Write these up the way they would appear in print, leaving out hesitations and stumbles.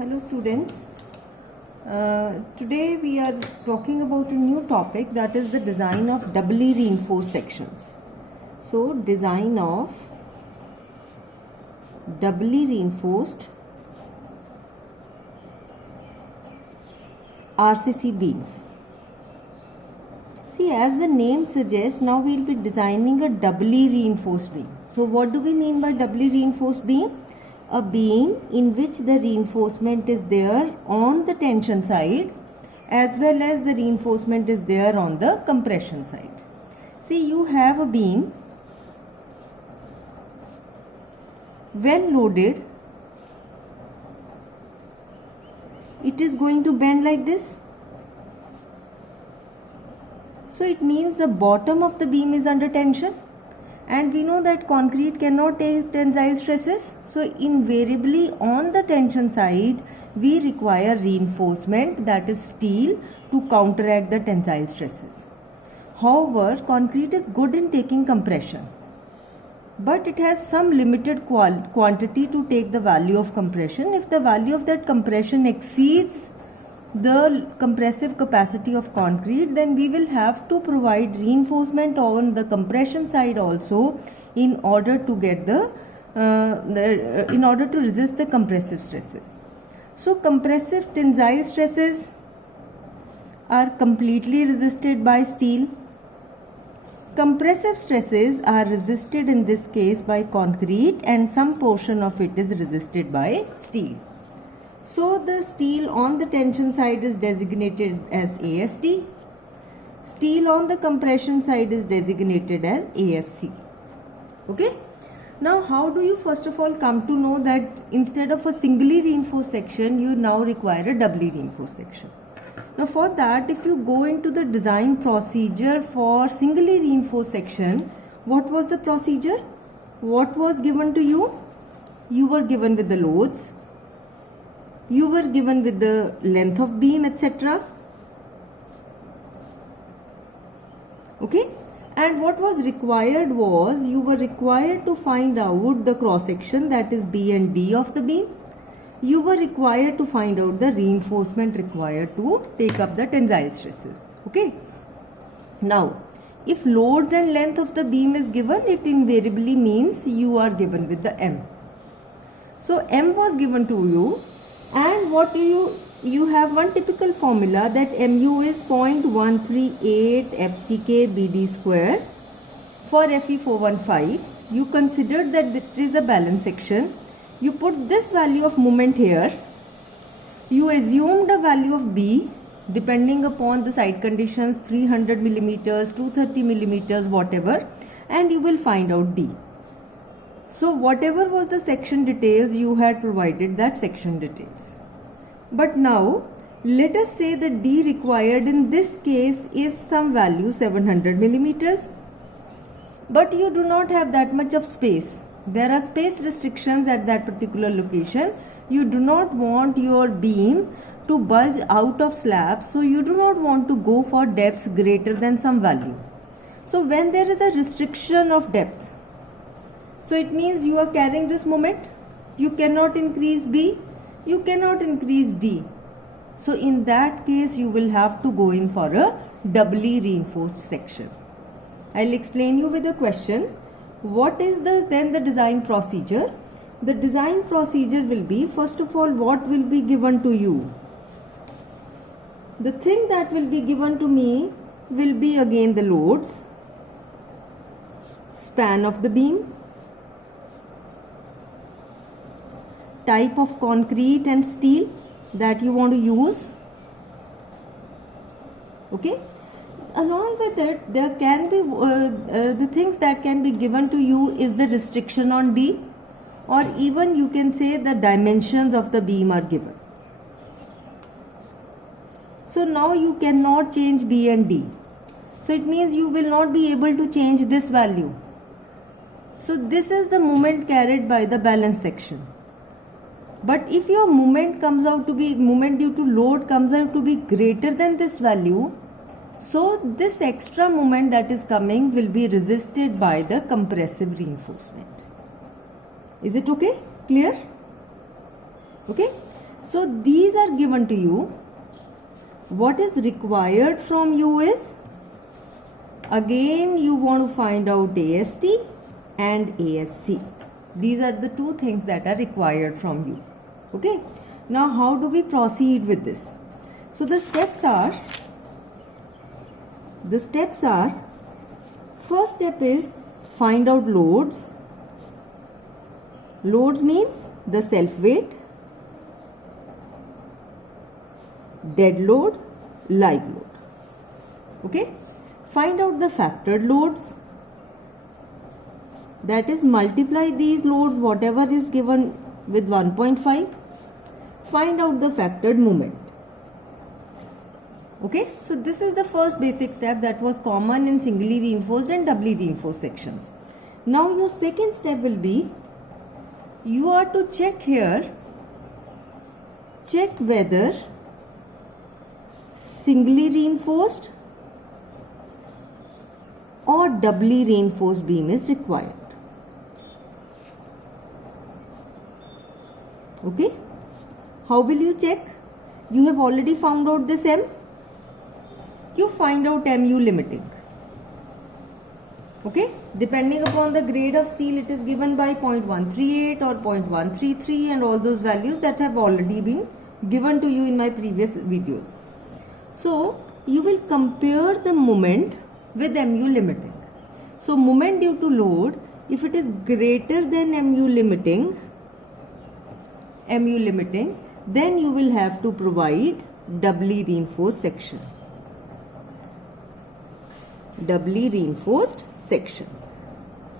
Hello students, today we are talking about a new topic, that is the design of doubly reinforced sections. So design of doubly reinforced RCC beams. See, as the name suggests, now we will be designing a doubly reinforced beam. So what do we mean by doubly reinforced beam? A beam in which the reinforcement is there on the tension side as well as the reinforcement is there on the compression side. See, you have a beam when loaded, it is going to bend like this. So it means the bottom of the beam is under tension. And we know that concrete cannot take tensile stresses. So invariably on the tension side, we require reinforcement, that is steel, to counteract the tensile stresses. However, concrete is good in taking compression, but it has some limited quantity to take the value of compression. If the value of that compression exceeds the compressive capacity of concrete, then we will have to provide reinforcement on the compression side also in order to get in order to resist the compressive stresses. So compressive tensile stresses are completely resisted by steel. Compressive stresses are resisted in this case by concrete, and some portion of it is resisted by steel. So the steel on the tension side is designated as AST. Steel on the compression side is designated as ASC. Okay. Now how do you first of all come to know that instead of a singly reinforced section, you now require a doubly reinforced section? Now for that, if you go into the design procedure for singly reinforced section, what was the procedure? What was given to you? You were given with the loads. You were given with the length of beam, etc. Okay. And what was required was, you were required to find out the cross section, that is B and D of the beam. You were required to find out the reinforcement required to take up the tensile stresses. Okay. Now, if loads and length of the beam is given, it invariably means you are given with the M. So M was given to you. And what do you have one typical formula, that mu is 0.138 FCK BD square. For Fe415, you considered that it is a balance section. You put this value of moment here. You assumed a value of B depending upon the side conditions, 300 millimeters, 230 millimeters, whatever, and you will find out D. So whatever was the section details, you had provided that section details. But now let us say the D required in this case is some value 700 millimeters. But you do not have that much of space. There are space restrictions at that particular location. You do not want your beam to bulge out of slab, so you do not want to go for depths greater than some value. So when there is a restriction of depth, so it means you are carrying this moment. You cannot increase B. You cannot increase D. So in that case, you will have to go in for a doubly reinforced section. I'll explain you with a question. What is then the design procedure? The design procedure will be, first of all, what will be given to you? The thing that will be given to me will be again the loads, span of the beam, type of concrete and steel that you want to use. Okay. Along with it, there can be the things that can be given to you is the restriction on D, or even you can say the dimensions of the beam are given. So now you cannot change B and D. So it means you will not be able to change this value. So this is the moment carried by the balance section. But if your moment comes out to be, moment due to load comes out to be greater than this value, so this extra moment that is coming will be resisted by the compressive reinforcement. Is it okay? Clear? Okay. So these are given to you. What is required from you is, again you want to find out AST and ASC. These are the two things that are required from you. Okay. Now how do we proceed with this? So the steps are, first step is find out loads. Loads means the self weight, dead load, live load. Okay. Find out the factored loads. That is, multiply these loads whatever is given with 1.5. Find out the factored moment. Okay. So this is the first basic step that was common in singly reinforced and doubly reinforced sections. Now your second step will be, you are to check here, check whether singly reinforced or doubly reinforced beam is required. Okay. How will you check? You have already found out this M. You find out MU limiting. Okay. Depending upon the grade of steel, it is given by 0.138 or 0.133 and all those values that have already been given to you in my previous videos. So you will compare the moment with MU limiting. So moment due to load, if it is greater than MU limiting, then you will have to provide doubly reinforced section. Doubly reinforced section.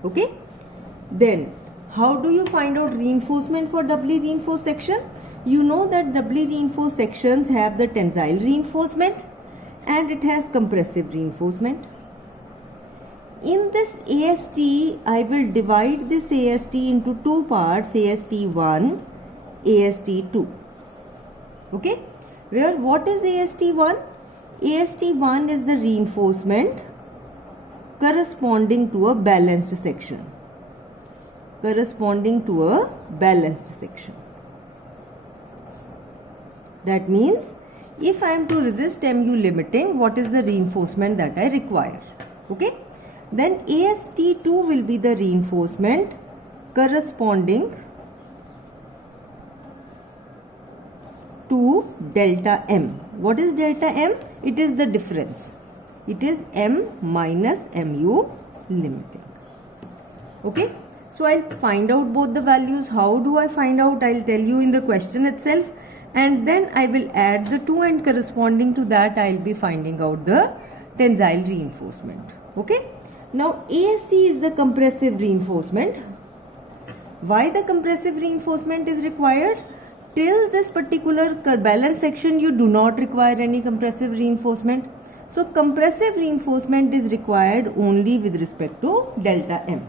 Okay. Then how do you find out reinforcement for doubly reinforced section? You know that doubly reinforced sections have the tensile reinforcement and it has compressive reinforcement. In this AST, I will divide this AST into two parts, AST1, AST2. Okay. Where what is AST1? AST1 is the reinforcement corresponding to a balanced section. That means if I am to resist MU limiting, what is the reinforcement that I require? Okay. Then AST2 will be the reinforcement corresponding to delta M. What is delta M? It is the difference. It is M minus MU limiting. Okay. So I'll find out both the values. How do I find out? I'll tell you in the question itself. And then I will add the two, and corresponding to that I'll be finding out the tensile reinforcement. Okay. Now ASC is the compressive reinforcement. Why the compressive reinforcement is required? Till this particular balance section you do not require any compressive reinforcement. So compressive reinforcement is required only with respect to delta M.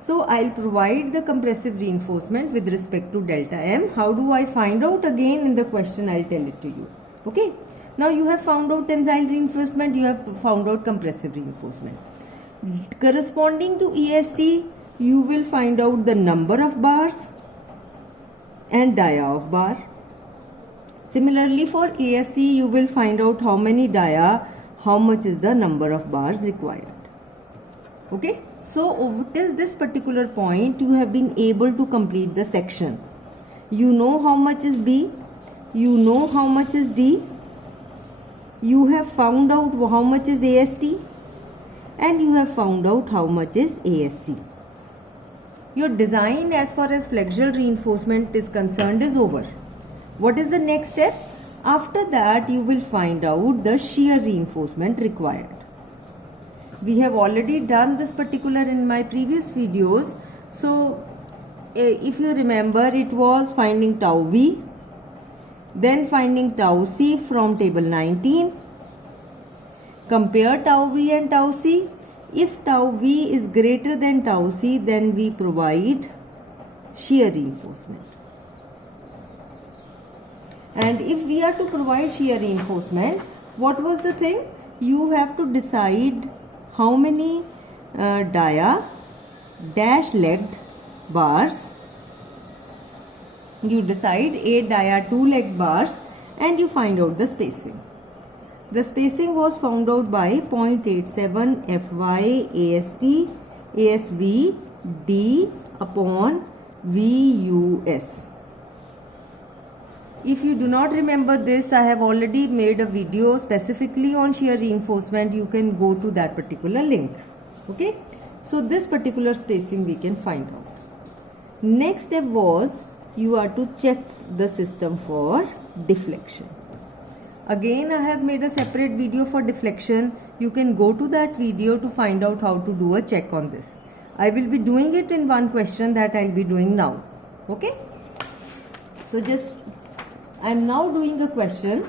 So I'll provide the compressive reinforcement with respect to delta M. How do I find out? Again in the question I'll tell it to you. Okay. Now you have found out tensile reinforcement, you have found out compressive reinforcement. Corresponding to EST, you will find out the number of bars and dia of bar. Similarly for ASC, you will find out how many dia, how much is the number of bars required. Okay. So till this particular point, you have been able to complete the section. You know how much is B, you know how much is D, you have found out how much is AST, and you have found out how much is ASC. Your design as far as flexural reinforcement is concerned is over. What is the next step? After that, you will find out the shear reinforcement required. We have already done this particular in my previous videos. So if you remember, it was finding tau V, then finding tau C from table 19. Compare tau V and tau C. If tau V is greater than tau C, then we provide shear reinforcement. And if we are to provide shear reinforcement, what was the thing? You have to decide how many dia dash legged bars You decide 8 dia 2 leg bars and you find out the spacing. The spacing was found out by 0.87 Fy AST ASV D upon VUS. If you do not remember this, I have already made a video specifically on shear reinforcement. You can go to that particular link. Okay. So this particular spacing we can find out. Next step was you are to check the system for deflection. Again, I have made a separate video for deflection. You can go to that video to find out how to do a check on this. I will be doing it in one question that I will be doing now. Okay. So I am now doing a question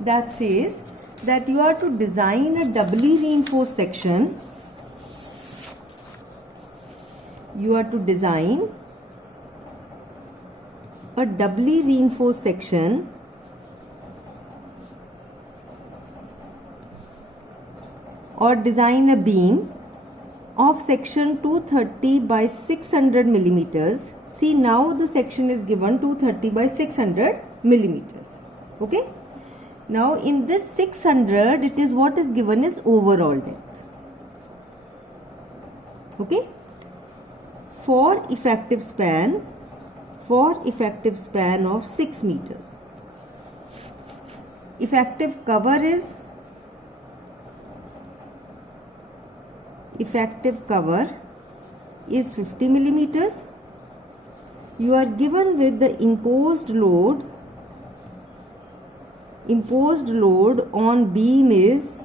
that says that you are to design a doubly reinforced section. You are to design a doubly reinforced section or design a beam of section 230 by 600 millimeters. See, now the section is given 230 by 600 millimeters. Okay. Now in this 600, it is what is given is overall depth. Okay. For effective span of 6 meters. Effective cover is 50 millimeters. You are given with the imposed load on beam is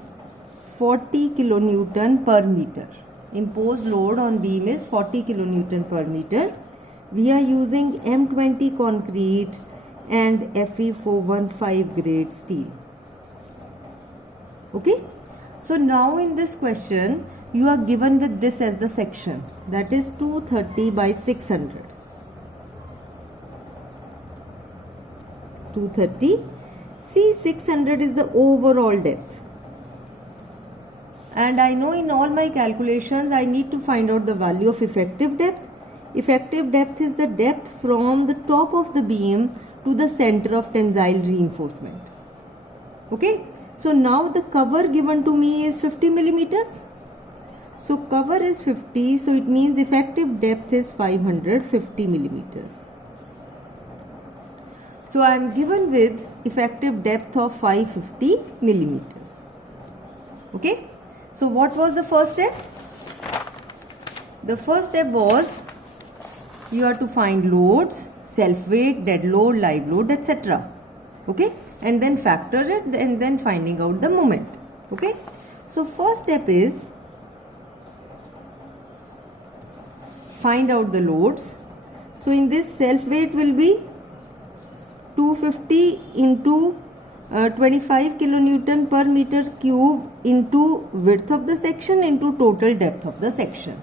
40 kilonewton per meter. Imposed load on beam is 40 kilonewton per meter. We are using M20 concrete and Fe415 grade steel. Okay. So now in this question, you are given with this as the section, that is 230 by 600. 230. See, 600 is the overall depth. And I know in all my calculations, I need to find out the value of effective depth. Effective depth is the depth from the top of the beam to the center of tensile reinforcement. Okay. So now the cover given to me is 50 millimeters. So cover is 50. So it means effective depth is 550 millimeters. So I am given with effective depth of 550 millimeters. Okay. So what was the first step? The first step was you are to find loads, self weight, dead load, live load, etc. Okay. And then factor it and then finding out the moment. Okay. So first step is find out the loads. So in this self weight will be 250 into 25 kilonewton per meter cube into width of the section into total depth of the section.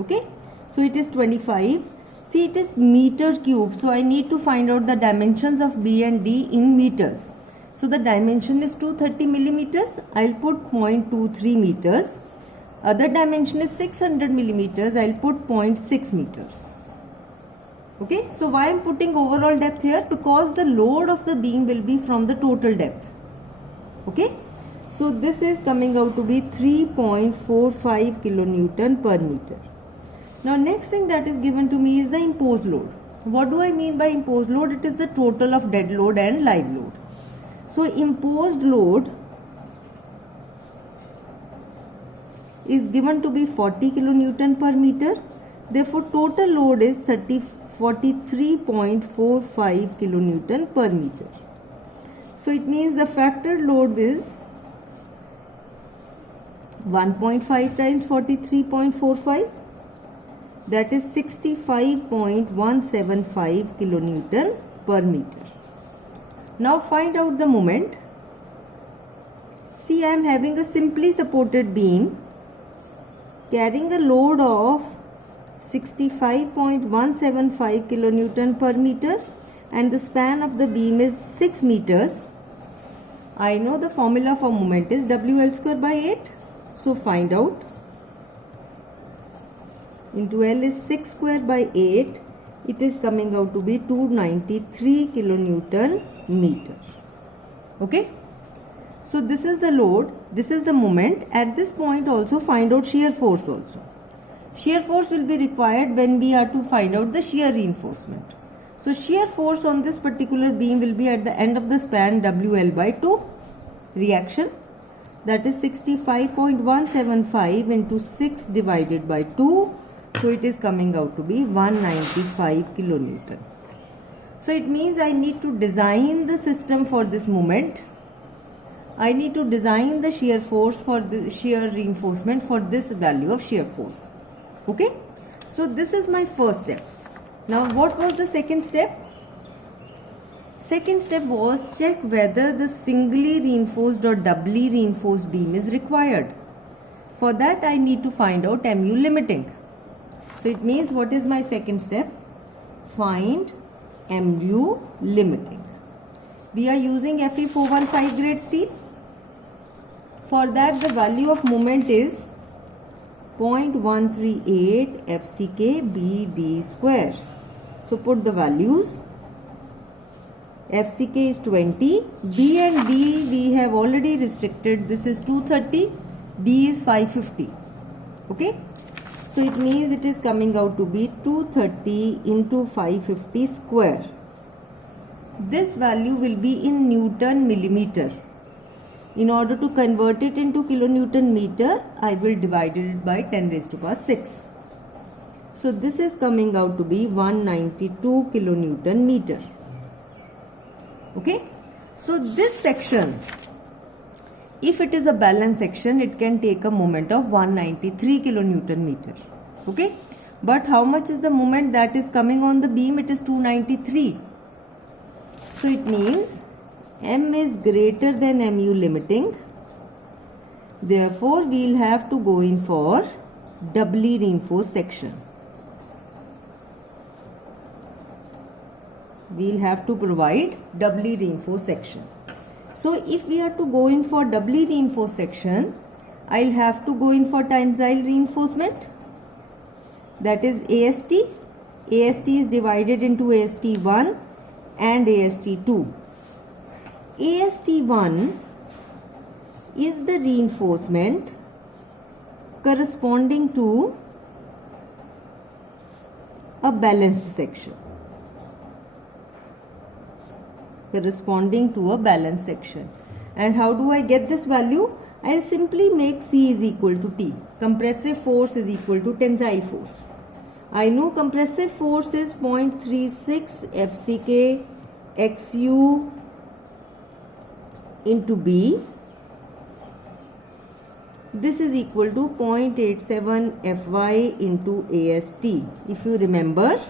Okay. So it is 25. See, it is meter cube. So I need to find out the dimensions of B and D in meters. So the dimension is 230 millimeters. I'll put 0.23 meters. Other dimension is 600 millimeters. I'll put 0.6 meters. Okay. So why I'm putting overall depth here? Because the load of the beam will be from the total depth. Okay. So this is coming out to be 3.45 kilonewton per meter. Now next thing that is given to me is the imposed load. What do I mean by imposed load? It is the total of dead load and live load. So imposed load is given to be 40 kilonewton per meter. Therefore total load is 43.45 kilonewton per meter. So it means the factored load is 1.5 times 43.45. That is 65.175 kilonewton per meter. Now find out the moment. See, I am having a simply supported beam carrying a load of 65.175 kilonewton per meter and the span of the beam is 6 meters. I know the formula for moment is WL square by 8. So find out. Into L is 6 square by 8 it is coming out to be 293 kilonewton meter. Okay. So this is the load, this is the moment. At this point also find out shear force also. Shear force will be required when we are to find out the shear reinforcement. So shear force on this particular beam will be at the end of the span WL by 2 reaction, that is 65.175 into 6 divided by 2. So it is coming out to be 195 kilonewton. So it means I need to design the system for this moment. I need to design the shear force for the shear reinforcement for this value of shear force. Okay. So this is my first step. Now what was the second step? Second step was check whether the singly reinforced or doubly reinforced beam is required. For that I need to find out MU limiting. So it means what is my second step? Find MU limiting. We are using Fe415 grade steel. For that the value of moment is 0.138 FCK BD square. So put the values. FCK is 20. B and D we have already restricted. This is 230. D is 550. Okay. So it means it is coming out to be 230 into 550 square. This value will be in Newton millimeter. In order to convert it into kilonewton meter, I will divide it by 10 raised to power 6. So this is coming out to be 192 kilonewton meter. Okay. So this section, if it is a balanced section, it can take a moment of 193 kilonewton meter. Okay. But how much is the moment that is coming on the beam? It is 293. So it means M is greater than MU limiting. Therefore, we will have to go in for doubly reinforced section. We will have to provide doubly reinforced section. So if we are to go in for doubly reinforced section, I will have to go in for tensile reinforcement. That is AST. AST is divided into AST1 and AST2. AST1 is the reinforcement corresponding to a balanced section. Corresponding to a balanced section. And how do I get this value? I will simply make C is equal to T. Compressive force is equal to tensile force. I know compressive force is 0.36 FCK XU into B. This is equal to 0.87 Fy into AST. If you remember,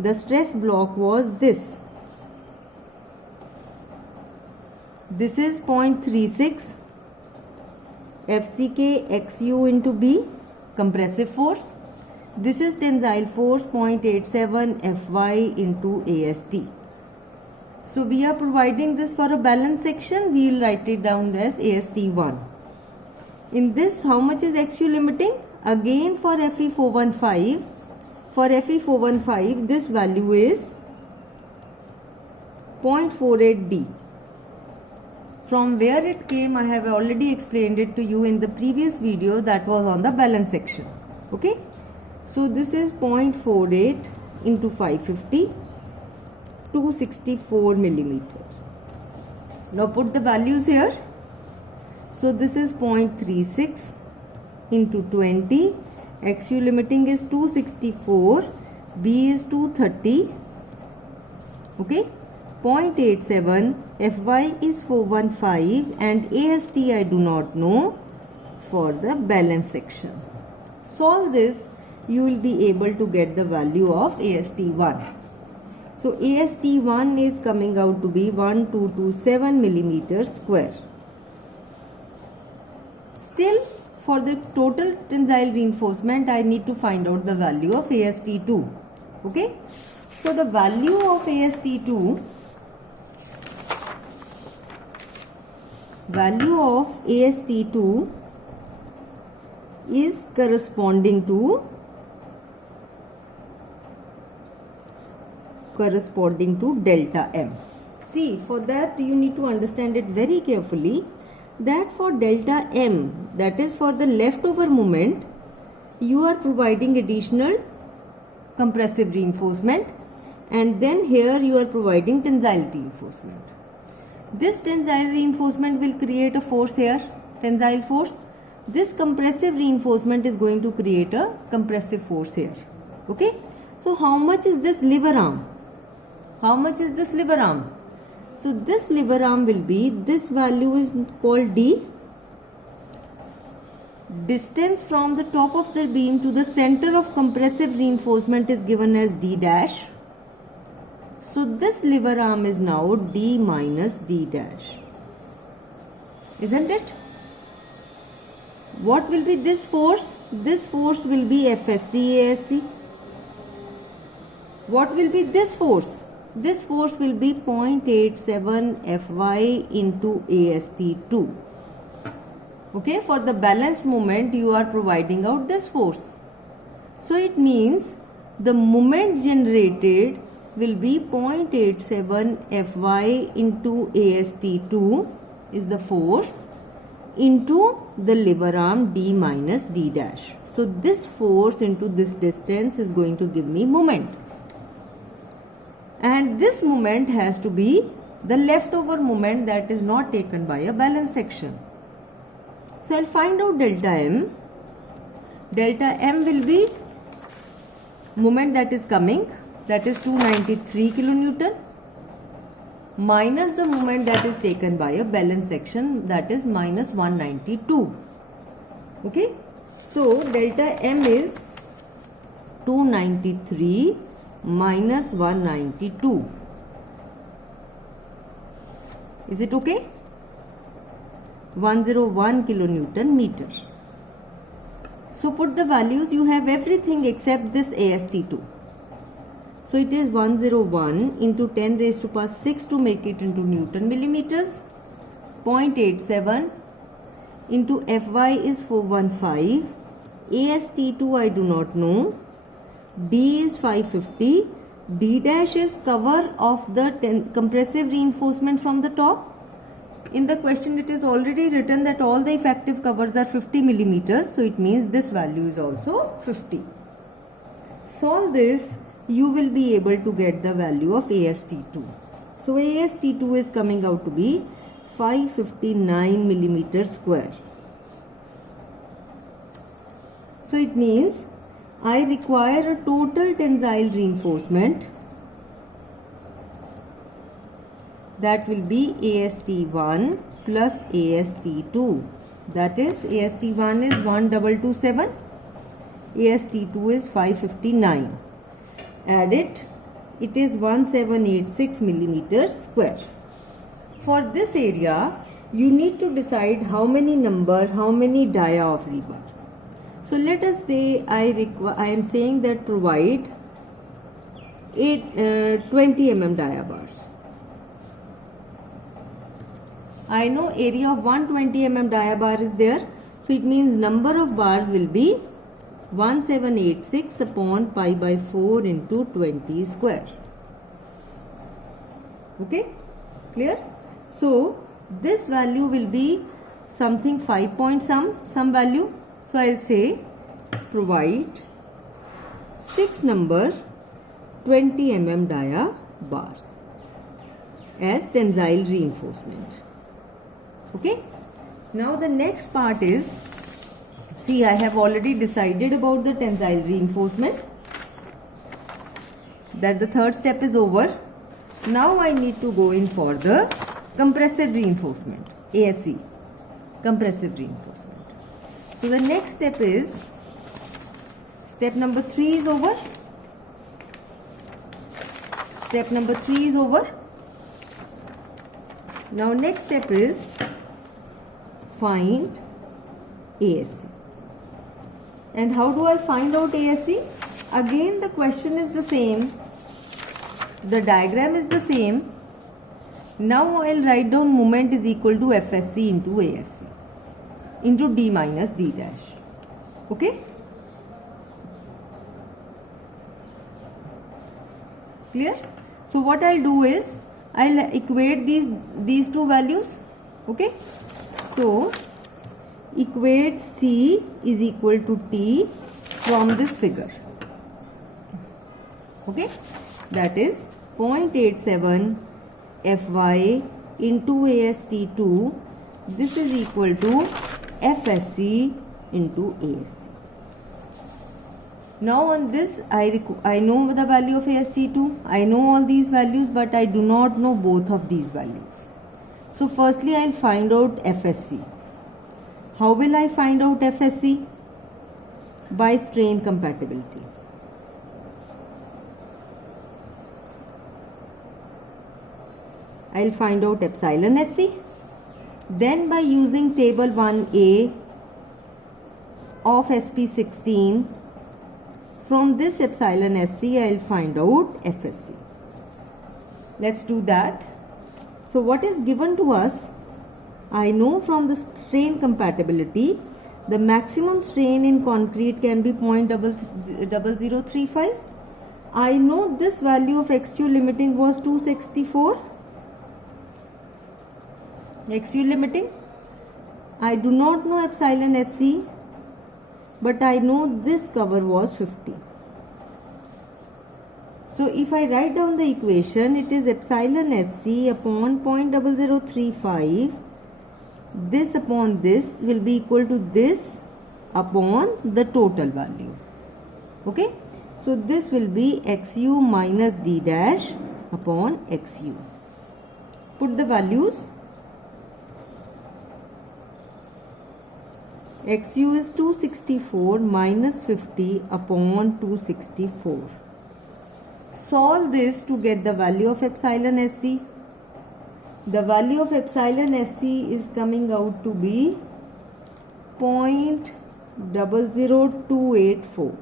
the stress block was this. This is 0.36 FCK XU into B, compressive force. This is tensile force 0.87 Fy into AST. So we are providing this for a balanced section. We will write it down as AST1. In this, how much is XU limiting? Again for Fe415. For Fe415, this value is 0.48 D. From where it came, I have already explained it to you in the previous video that was on the balance section. Okay. So this is 0.48 into 550, 264 millimeters. Now put the values here. So this is 0.36 into 20. XU limiting is 264. B is 230. Okay. 0.87. Fy is 415 and AST I do not know for the balance section. Solve this, you will be able to get the value of AST1. So AST1 is coming out to be 1227 millimeters square. Still, for the total tensile reinforcement, I need to find out the value of AST2. Okay. So the value of AST2 is corresponding to corresponding to delta M. See, for that you need to understand it very carefully that for delta M, that is for the leftover moment, you are providing additional compressive reinforcement, and then here you are providing tensile reinforcement. This tensile reinforcement will create a force here, tensile force. This compressive reinforcement is going to create a compressive force here. Okay. So how much is this lever arm? How much is this lever arm? So this lever arm will be, this value is called D. Distance from the top of the beam to the center of compressive reinforcement is given as D dash. So this lever arm is now D minus D dash. Isn't it? What will be this force? This force will be FSC ASC. What will be this force? This force will be 0.87 Fy into AST2. Okay, for the balanced moment you are providing out this force. So it means the moment generated will be 0.87 Fy into AST2 is the force into the lever arm D minus D dash. So this force into this distance is going to give me moment. And this moment has to be the leftover moment that is not taken by a balance section. So I'll find out delta M. Delta M will be moment that is coming, that is 293 kilonewton, minus the moment that is taken by a balance section, that is minus 192. Okay. So delta M is 293 minus 192. Is it okay? 101 kilonewton meter. So put the values, you have everything except this AST2. So it is 101 into 10 raised to power 6 to make it into Newton millimeters. 0.87 into Fy is 415. AST2 I do not know. D is 550. D dash is cover of the compressive reinforcement from the top. In the question it is already written that all the effective covers are 50 millimeters. So it means this value is also 50. Solve this, you will be able to get the value of AST2. So AST2 is coming out to be 559 millimeters square. So it means I require a total tensile reinforcement that will be AST1 plus AST2. That is AST1 is 1227, AST2 is 559. Add it, it is 1786 millimeters square. For this area, you need to decide how many dia of rebars. So let us say I am saying that provide 20 mm dia bars. I know area of 120 mm dia bar is there. So it means number of bars will be 1786 upon pi by 4 into 20 square. Okay, clear? So this value will be something 5 point some value. So I'll say provide 6 number 20 mm dia bars as tensile reinforcement. Okay. Now the next part is, see, I have already decided about the tensile reinforcement, that the third step is over. Now I need to go in for the compressive reinforcement, ASC, compressive reinforcement. So the next step is, step number 3 is over. Step number 3 is over. Now next step is find ASC. And how do I find out ASC? Again the question is the same. The diagram is the same. Now I'll write down moment is equal to FSC into ASC into D minus D dash. Okay? Clear? So what I'll do is I'll equate these two values. Okay, so equate C is equal to T from this figure. Okay, that is 0.87 Fy into AST2. This is equal to FSC into ASC. Now on this, I know the value of AST2. I know all these values, but I do not know both of these values. So firstly, I'll find out FSC. How will I find out FSC? By strain compatibility. I'll find out epsilon SC. Then by using table 1A of SP16, from this epsilon SC, I'll find out FSC. Let's do that. So what is given to us? I know from the strain compatibility, the maximum strain in concrete can be 0.0035. I know this value of XU limiting was 264. XU limiting. I do not know epsilon SC, but I know this cover was 50. So if I write down the equation, it is epsilon SC upon 0.0035. This upon this will be equal to this upon the total value. Okay, so this will be XU minus D dash upon XU. Put the values. XU is 264 minus 50 upon 264. Solve this to get the value of epsilon SC. The value of epsilon SC is coming out to be 0.00284.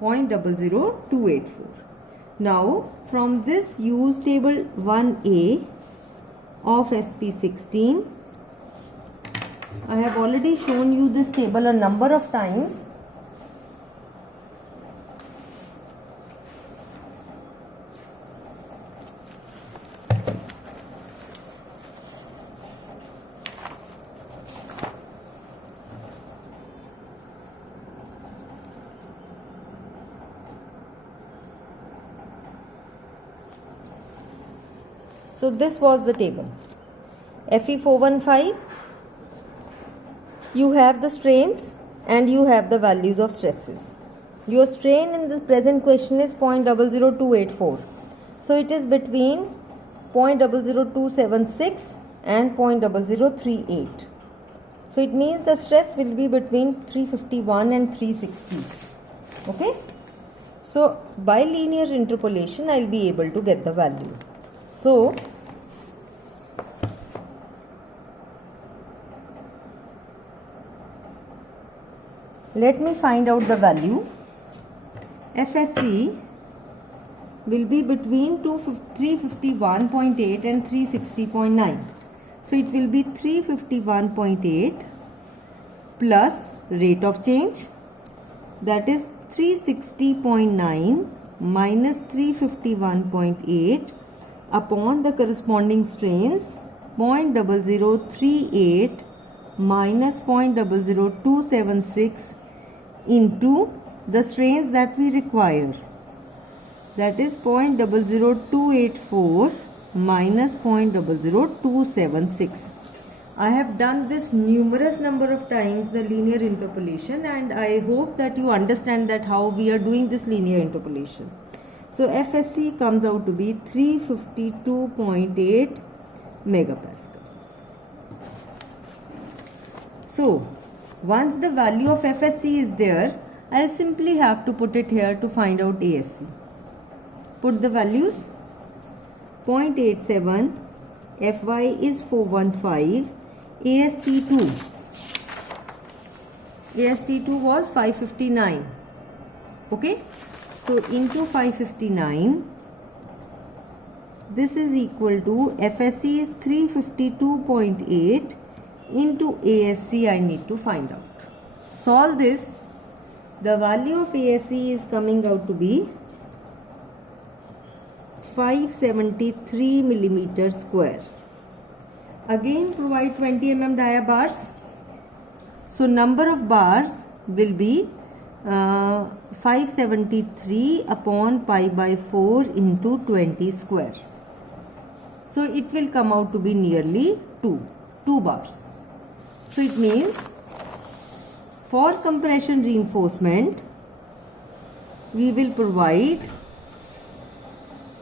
0.00284. Now from this, use table 1A of SP16. I have already shown you this table a number of times. So this was the table. Fe415, you have the strains and you have the values of stresses. Your strain in the present question is 0.00284. So it is between 0.00276 and 0.0038. So it means the stress will be between 351 and 360. Okay. So by linear interpolation, I will be able to get the value. So let me find out the value. FSC will be between 351.8 and 360.9. So it will be 351.8 plus rate of change, that is 360.9 minus 351.8 upon the corresponding strains 0.0038 minus 0.00276 into the strains that we require, that is 0.00284 minus 0.00276. I have done this numerous number of times, the linear interpolation, and I hope that you understand that how we are doing this linear interpolation. So FSC comes out to be 352.8 megapascal. So once the value of FSC is there, I'll simply have to put it here to find out ASC. Put the values. 0.87, Fy is 415, AST2 was 559. Okay, so into 559, this is equal to FSC is 352.8 into ASC I need to find out. Solve this. The value of ASC is coming out to be 573 millimeter square. Again provide 20 mm dia bars. So number of bars will be 573 upon pi by 4 into 20 square. So it will come out to be nearly 2 bars. So it means for compression reinforcement we will provide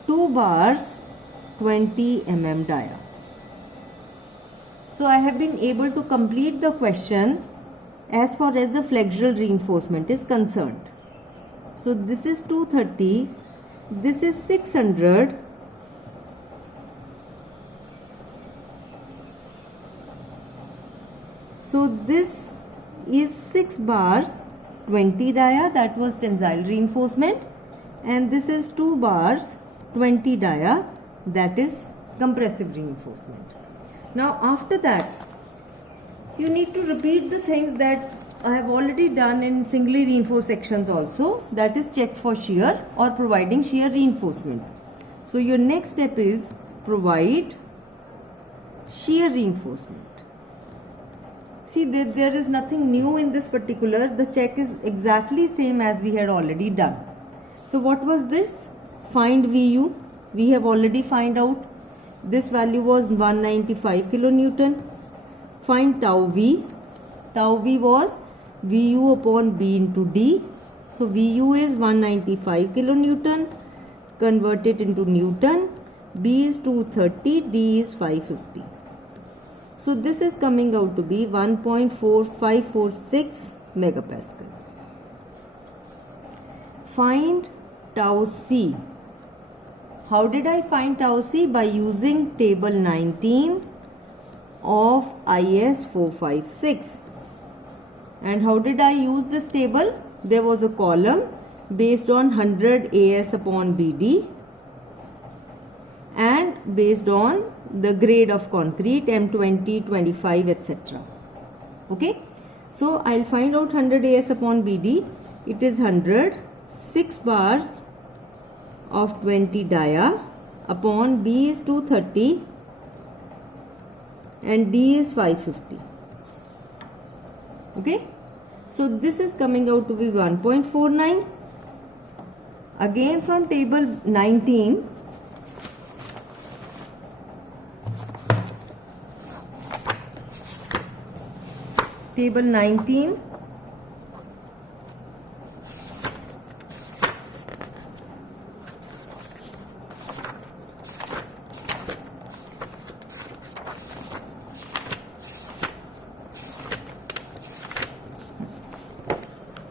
2 bars 20 mm dia. So I have been able to complete the question as far as the flexural reinforcement is concerned. So this is 230, this is 600, so this is 6 bars 20 dia, that was tensile reinforcement, and this is 2 bars 20 dia, that is compressive reinforcement. Now after that you need to repeat the things that I have already done in singly reinforced sections also, that is check for shear or providing shear reinforcement. So your next step is provide shear reinforcement. See, there is nothing new in this particular, the check is exactly same as we had already done. So what was this? Find VU, we have already find out. This value was 195 kilonewton. Find tau V. Tau V was VU upon B into D. So VU is 195 kilonewton. Convert it into Newton. B is 230, D is 550. So this is coming out to be 1.4546 megapascal. Find tau C. How did I find tau C? By using table 19 of IS 456. And how did I use this table? There was a column based on 100 AS upon BD and based on the grade of concrete M20, 25, etc. Okay. So I'll find out 100 AS upon BD. It is 100, 6 bars of 20 dia upon B is 230 and D is 550. Okay. So this is coming out to be 1.49. Again from table 19, table 19,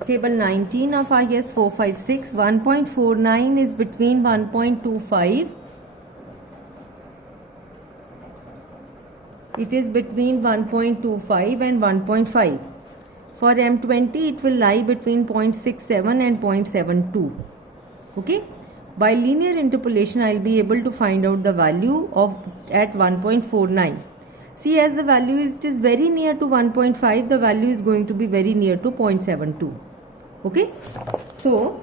table 19 of IS 456, 1.49 is between 1.25. It is between 1.25 and 1.5. For M20 it will lie between 0.67 and 0.72. Okay. By linear interpolation I will be able to find out the value of at 1.49. See, as the value is very near to 1.5, the value is going to be very near to 0.72. Okay. So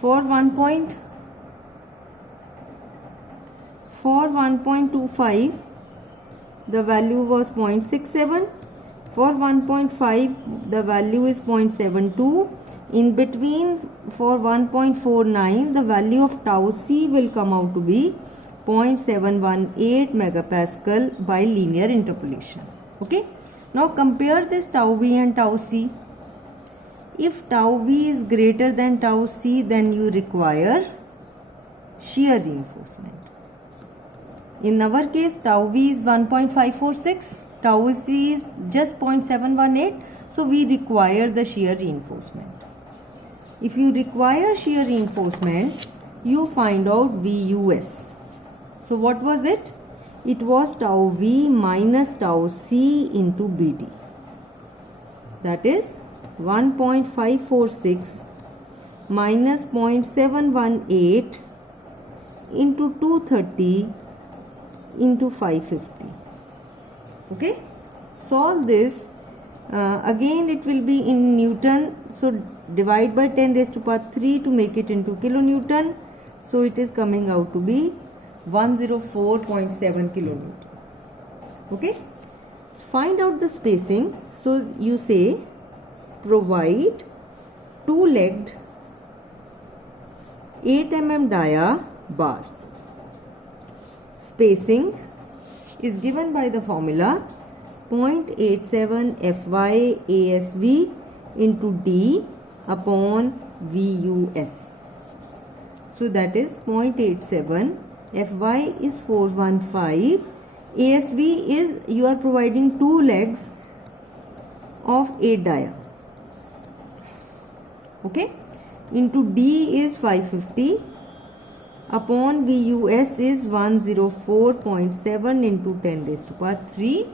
for 1.25 the value was 0.67. For 1.5 the value is 0.72. In between, for 1.49 the value of tau C will come out to be 0.718 megapascal by linear interpolation. Okay. Now compare this tau V and tau C. If tau V is greater than tau C, then you require shear reinforcement. In our case, tau V is 1.546, tau C is just 0.718, so we require the shear reinforcement. If you require shear reinforcement, you find out VUS. So what was it? It was tau V minus tau C into BD. That is 1.546 minus 0.718 into 230 into 550. Okay. Solve this Again it will be in Newton, so divide by 10 raised to power 3 to make it into kilonewton. So it is coming out to be 104.7 kilonewton. Okay, find out the spacing. So you say provide two-legged 8 mm dia bars. Spacing is given by the formula 0.87 Fy ASV into D upon VUS. So that is 0.87, Fy is 415, ASV is you are providing two legs of 8 dia. Okay, into D is 550 upon VUS is 104.7 into 10 raised to power 3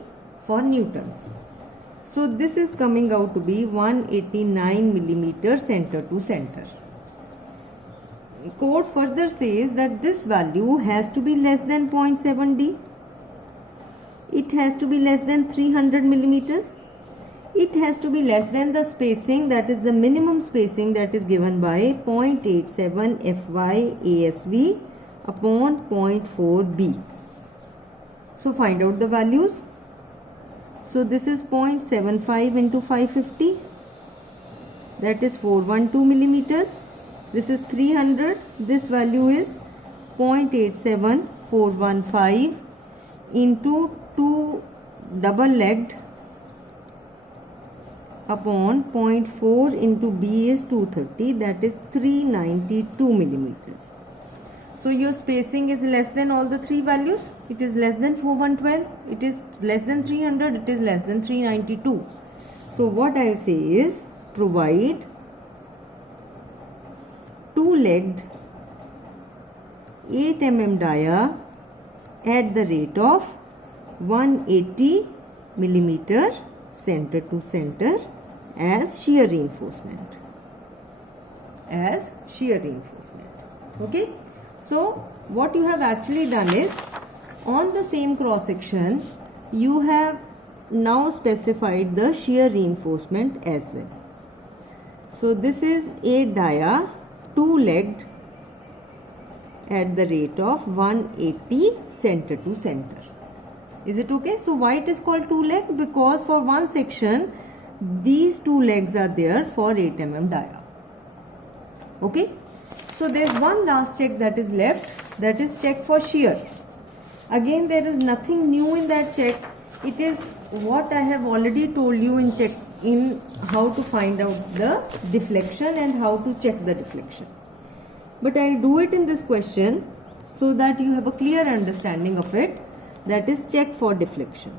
for newtons. So this is coming out to be 189 millimeter center to center. Code further says that this value has to be less than 0.7 D. It has to be less than 300 millimeters. It has to be less than the spacing, that is the minimum spacing that is given by 0.87 Fy ASV upon 0.4 B. So find out the values. So this is 0.75 into 550, that is 412 millimeters. This is 300, this value is 0.87 415 into 2 double legged upon 0.4 into B is 230, that is 392 millimeters. So your spacing is less than all the three values. It is less than 4112, it is less than 300, it is less than 392. So what I will say is provide two-legged 8 mm dia at the rate of 180 millimeter center to center as shear reinforcement. Okay. So what you have actually done is, on the same cross section you have now specified the shear reinforcement as well. So this is a dia two-legged at the rate of 180 center to center. Is it okay? So why it is called two-leg? Because for one section these two legs are there for 8 mm dia. Okay. So there is one last check that is left, that is check for shear. Again there is nothing new in that check. It is what I have already told you in check in how to find out the deflection and how to check the deflection. But I will do it in this question so that you have a clear understanding of it. That is check for deflection.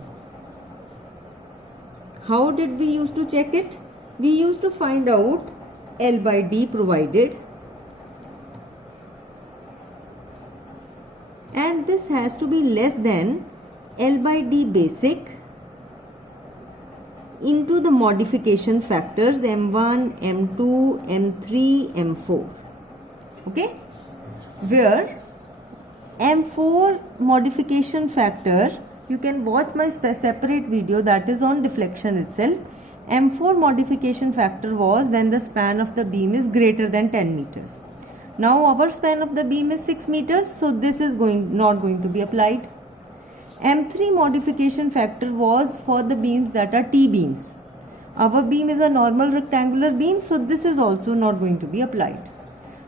How did we used to check it? We used to find out L by D provided, and this has to be less than L by D basic into the modification factors M1, M2, M3, M4. Okay, where M4 modification factor, you can watch my separate video that is on deflection itself. M4 modification factor was when the span of the beam is greater than 10 meters. Now our span of the beam is 6 meters, so this is not going to be applied. M3 modification factor was for the beams that are T-beams. Our beam is a normal rectangular beam, so this is also not going to be applied.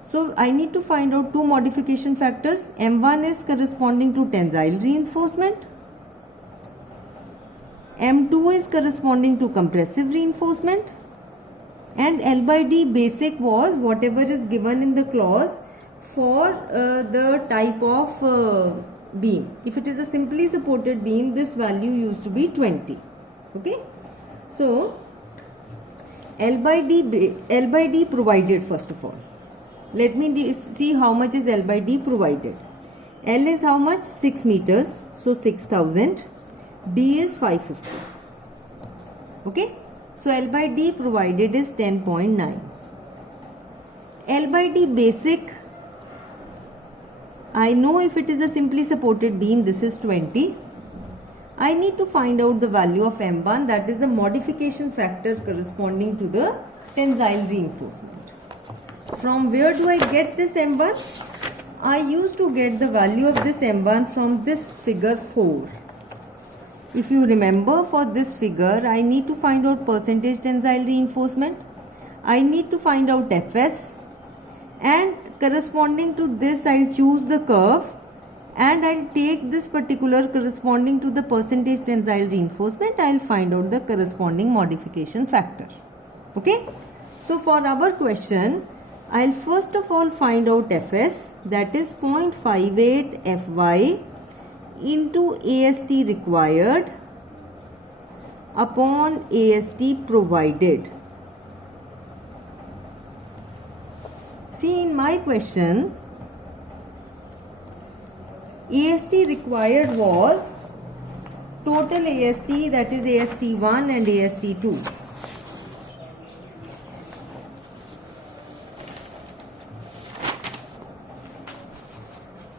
So I need to find out two modification factors. M1 is corresponding to tensile reinforcement. M2 is corresponding to compressive reinforcement. And L by D basic was whatever is given in the clause for the type of beam. If it is a simply supported beam, this value used to be 20. Okay. So L by D provided first of all. Let me see how much is L by D provided. L is how much? 6 meters. So 6000. D is 550. Okay. So L by D provided is 10.9. L by D basic, I know if it is a simply supported beam, this is 20. I need to find out the value of M1, that is the modification factor corresponding to the tensile reinforcement. From where do I get this M1? I used to get the value of this M1 from this figure 4. If you remember, for this figure, I need to find out percentage tensile reinforcement. I need to find out Fs, and corresponding to this I'll choose the curve and I'll take this particular corresponding to the percentage tensile reinforcement. I'll find out the corresponding modification factor. Okay. So for our question, I'll first of all find out Fs, that is 0.58 Fy into AST required upon AST provided. See, in my question, AST required was total AST, that is AST1 and AST2.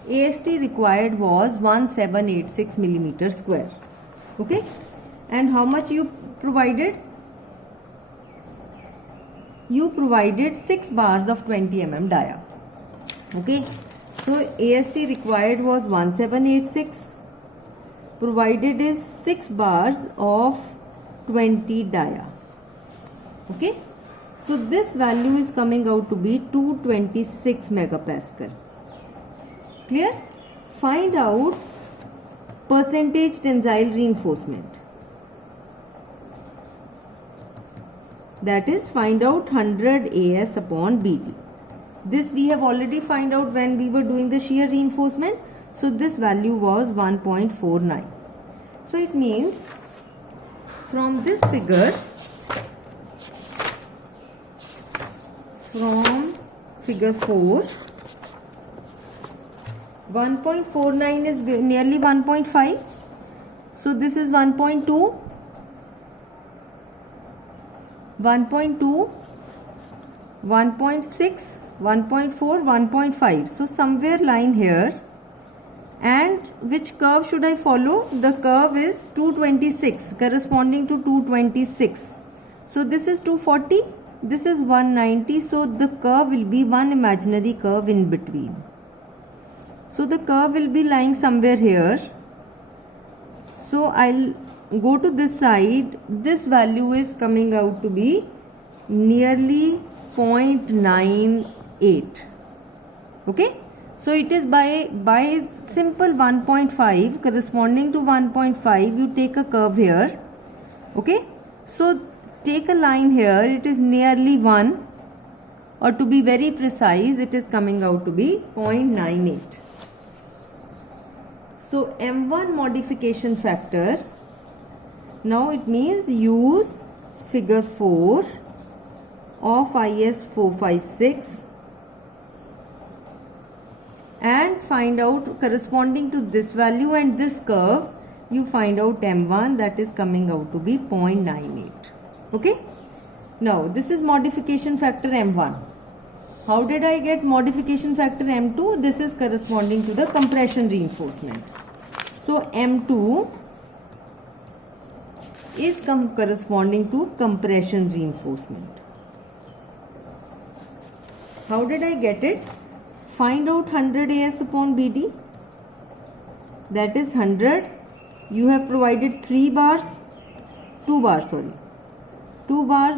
AST required was 1786 millimeter square. Okay, and how much you provided? You provided 6 bars of 20 mm dia. Okay, so AST required was 1786, provided is 6 bars of 20 dia. Okay, so this value is coming out to be 226 megapascal. Clear? Find out percentage tensile reinforcement. That is, find out 100 AS upon BD. This we have already find out when we were doing the shear reinforcement. So this value was 1.49. So it means from this figure, from figure 4, 1.49 is nearly 1.5. So this is 1.2, 1.2, 1.6, 1.4, 1.5. So somewhere line here. And which curve should I follow? The curve is 226, corresponding to 226. So this is 240, this is 190. So the curve will be one imaginary curve in between. So the curve will be lying somewhere here. So I'll go to this side. This value is coming out to be nearly 0.98. Okay. So it is by simple 1.5, corresponding to 1.5, you take a curve here. Okay. So take a line here. It is nearly 1, or to be very precise, it is coming out to be 0.98. So M1 modification factor, now it means use figure 4 of IS 456 and find out corresponding to this value and this curve, you find out M1, that is coming out to be 0.98. Okay. Now this is modification factor M1. How did I get modification factor M2? This is corresponding to the compression reinforcement. So M2 is corresponding to compression reinforcement. How did I get it? Find out 100 AS upon BD. That is 100. You have provided 2 bars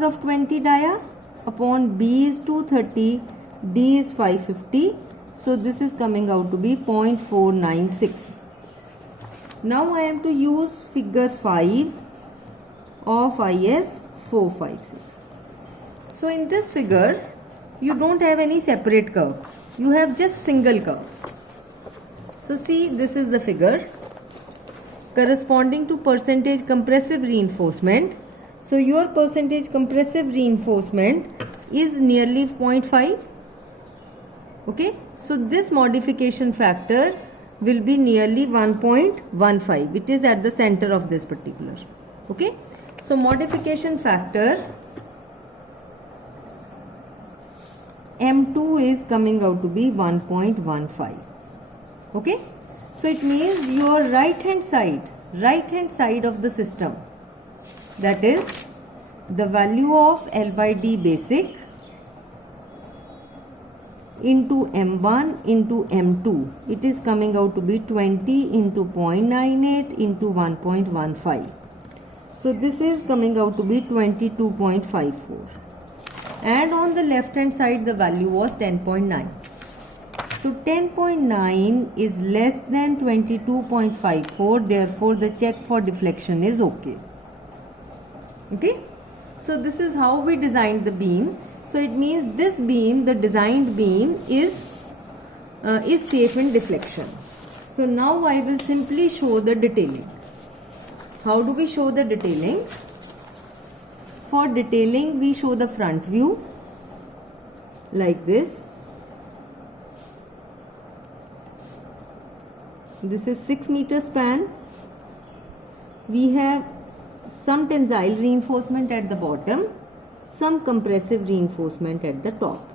of 20 dia. Upon B is 230, D is 550. So this is coming out to be 0.496. Now I am to use figure 5 of IS 456. So in this figure, you don't have any separate curve. You have just single curve. So see, this is the figure corresponding to percentage compressive reinforcement. So your percentage compressive reinforcement is nearly 0.5. Okay. So this modification factor will be nearly 1.15. It is at the center of this particular. Okay. So modification factor M2 is coming out to be 1.15. Okay. So it means your right hand side right hand side of the system, that is the value of L by D basic into M1 into M2, it is coming out to be 20 into 0.98 into 1.15. So this is coming out to be 22.54. And on the left hand side the value was 10.9. So 10.9 is less than 22.54, therefore the check for deflection is okay. Okay, so this is how we designed the beam. So it means this beam, the designed beam, is safe in deflection. So now I will simply show the detailing. How do we show the detailing? For detailing, we show the front view like this. This is 6 meter span. We have some tensile reinforcement at the bottom, some compressive reinforcement at the top.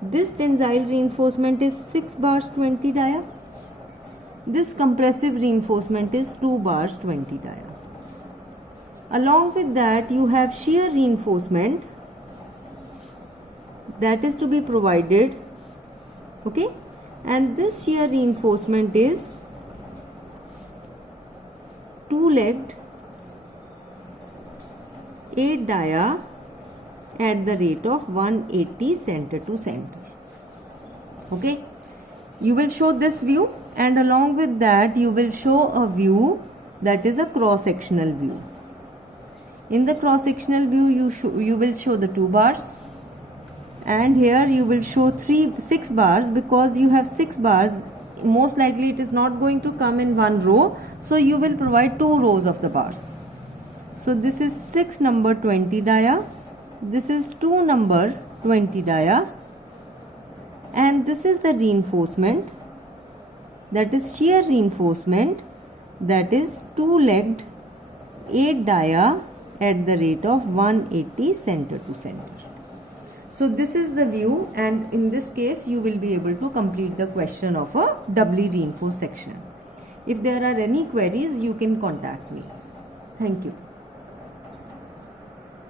This tensile reinforcement is 6 bars 20 dia. This compressive reinforcement is 2 bars 20 dia. Along with that, you have shear reinforcement that is to be provided. Okay, and this shear reinforcement is two-legged 8 dia at the rate of 180 center to center. Okay, you will show this view, and along with that you will show a view that is a cross-sectional view. In the cross-sectional view you will show the 2 bars, and here you will show 6 bars, because you have 6 bars. Most likely it is not going to come in one row, so you will provide 2 rows of the bars. So this is 6 number 20 dia, this is 2 number 20 dia, and this is the reinforcement, that is shear reinforcement, that is two-legged 8 dia at the rate of 180 center to center. So this is the view, and in this case you will be able to complete the question of a doubly reinforced section. If there are any queries, you can contact me. Thank you.